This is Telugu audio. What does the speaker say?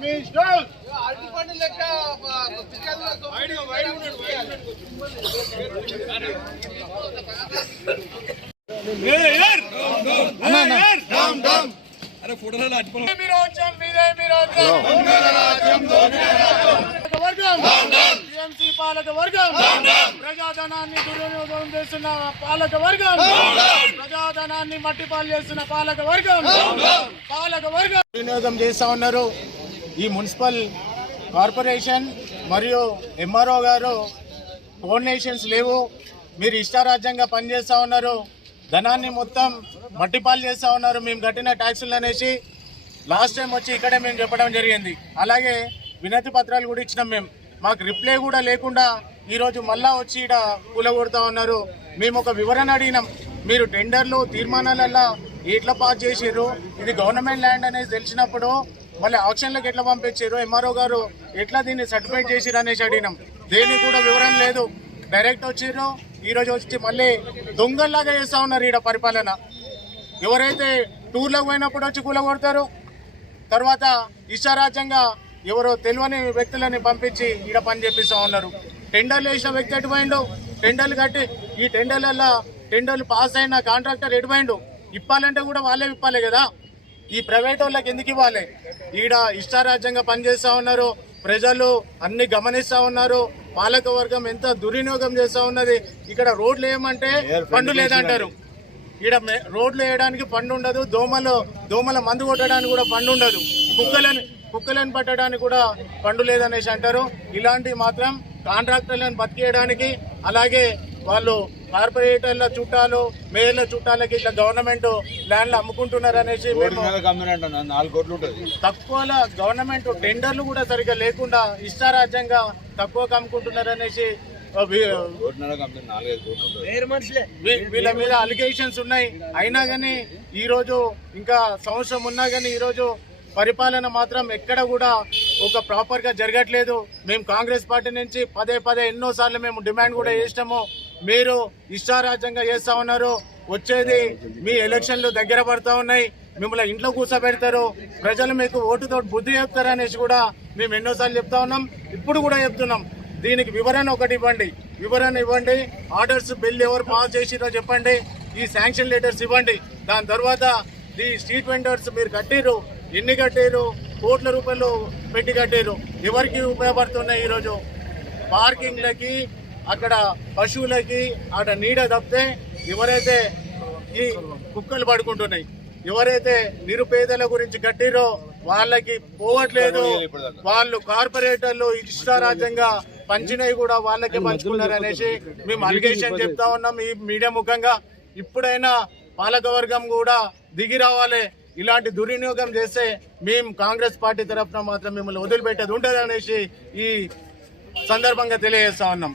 కమిషనర్ అరే ఫోటోలలో అడ్డుపడ మీరు వచ్చాం పాలక వర్గం ప్రజాధనాన్ని దుర్వినియోగం చేస్తున్న పాలక వర్గం ప్రజాధనాన్ని మట్టిపాలు చేస్తున్న పాలక వర్గం పాలక వర్గం వినియోగం చేస్తా ఉన్నారు. ఈ మున్సిపల్ కార్పొరేషన్ మరియు ఎంఆర్ఓ గారు కోఆర్డినేషన్స్ లేవు. మీరు ఇష్టారాజ్యంగా పనిచేస్తూ ఉన్నారు. ధనాన్ని మొత్తం మట్టిపాలు చేస్తా ఉన్నారు. మేము కట్టిన ట్యాక్సులు అనేసి లాస్ట్ టైం వచ్చి ఇక్కడే మేము చెప్పడం జరిగింది. అలాగే వినతి పత్రాలు కూడా ఇచ్చినాం మేము. మాకు రిప్లై కూడా లేకుండా ఈరోజు మళ్ళా వచ్చి ఇక్కడ కూలగొడుతూ ఉన్నారు. మేము ఒక వివరణ అడిగినాం. మీరు టెండర్లు తీర్మానాలల్లా ఎట్లా పాస్ చేసారు ఇది గవర్నమెంట్ ల్యాండ్ అనేది తెలిసినప్పుడు మళ్ళీ ఆప్షన్లకు ఎట్లా పంపించారు? ఎంఆర్ఓ గారు ఎట్లా దీన్ని సర్టిఫై చేసిరు అనేసి అడిగినాం. దేనికి కూడా వివరణ లేదు. డైరెక్ట్ వచ్చిర్రు ఈ రోజు వచ్చి మళ్ళీ దొంగల్లాగా చేస్తా ఉన్నారు ఈడ పరిపాలన. ఎవరైతే టూర్లకు పోయినప్పుడు వచ్చి కూలగొడతారు తర్వాత ఇష్టారాజ్యంగా ఎవరో తెలియని వ్యక్తులని పంపించి ఈడ పని చేపిస్తా ఉన్నారు. టెండర్లు వేసిన వ్యక్తి ఎటుపోయిండు టెండర్లు కట్టి ఈ టెండర్లలో టెండర్లు పాస్ అయిన కాంట్రాక్టర్ ఎటుపోయిండు ఇప్పాలంటే కూడా వాళ్ళే ఇప్పాలి కదా? ఈ ప్రైవేట్ వాళ్ళకి ఎందుకు ఇవ్వాలి? ఈడ ఇష్టారాజ్యంగా పనిచేస్తా ఉన్నారు. ప్రజలు అన్ని గమనిస్తా ఉన్నారు. పాలక వర్గం ఎంత దుర్వినియోగం చేస్తా ఉన్నది. ఇక్కడ రోడ్లు ఏమంటే పండు లేదంటారు. ఈడ రోడ్లు వేయడానికి పండు ఉండదు. దోమలు దోమల మందు కొట్టడానికి కూడా పండు ఉండదు. కుక్కలను కుక్కలను పట్టడానికి కూడా పండు లేదనేసి అంటారు. ఇలాంటివి మాత్రం కాంట్రాక్టర్లను బతికేయడానికి అలాగే వాళ్ళు కార్పొరేటర్ల చుట్టాలు మేయర్ల చుట్టాలకి ఇట్లా గవర్నమెంట్ ల్యాండ్లు అమ్ముకుంటున్నారు అనేసి మేము నాలుగు కోట్లు ఉంటుంది. తక్కువలో గవర్నమెంట్ టెండర్లు కూడా సరిగ్గా లేకుండా ఇష్టారాజ్యంగా తక్కువకు అమ్ముకుంటున్నారు అనేసి వీళ్ళ మీద అలిగేషన్స్ ఉన్నాయి. అయినా కానీ ఈ రోజు ఇంకా సంవత్సరం ఉన్నా కానీ ఈ రోజు పరిపాలన మాత్రం ఎక్కడ కూడా ఒక ప్రాపర్గా జరగట్లేదు. మేము కాంగ్రెస్ పార్టీ నుంచి పదే పదే ఎన్నో సార్లు మేము డిమాండ్ కూడా చేసినాము. మీరు ఇష్టారాజ్యంగా చేస్తా ఉన్నారు. వచ్చేది మీ ఎలక్షన్లు దగ్గర పడతా ఉన్నాయి. మిమ్మల్ని ఇంట్లో కూర్చోబెడతారు. ప్రజలు మీకు ఓటుతో బుద్ధి చెప్తారు అనేసి కూడా మేము ఎన్నోసార్లు చెప్తా ఉన్నాం. ఇప్పుడు కూడా చెప్తున్నాం. దీనికి వివరణ ఒకటి ఇవ్వండి. వివరణ ఇవ్వండి. ఆర్డర్స్ బిల్ ఎవరు పాస్ చేసిరో చెప్పండి. ఈ శాంక్షన్ లెటర్స్ ఇవ్వండి. దాని తర్వాత ఈ స్ట్రీట్ వెండర్స్ మీరు కట్టిరు ఎన్ని కట్టారు కోట్ల రూపాయలు పెట్టి కట్టారు ఎవరికి ఉపయోగపడుతున్నాయి ఈరోజు? పార్కింగ్లకి అక్కడ పశువులకి అక్కడ నీడ తప్పితే ఎవరైతే ఈ కుక్కలు పడుకుంటున్నాయి ఎవరైతే నిరుపేదల గురించి కట్టిరో వాళ్ళకి పోవట్లేదు. వాళ్ళు కార్పొరేటర్లు ఇష్టారాజ్యంగా పంచినవి కూడా వాళ్ళకి పంచుకున్నారు అనేసి మేము అలిగేషన్ చెప్తా ఉన్నాం ఈ మీడియా ముఖంగా. ఇప్పుడైనా పాలకవర్గం కూడా దిగి రావాలి. ఇలాంటి దుర్వినియోగం చేస్తే మేము కాంగ్రెస్ పార్టీ తరఫున మాత్రం మిమ్మల్ని వదిలిపెట్టేది ఉంటుంది అనేసి ఈ సందర్భంగా తెలియజేస్తా ఉన్నాం.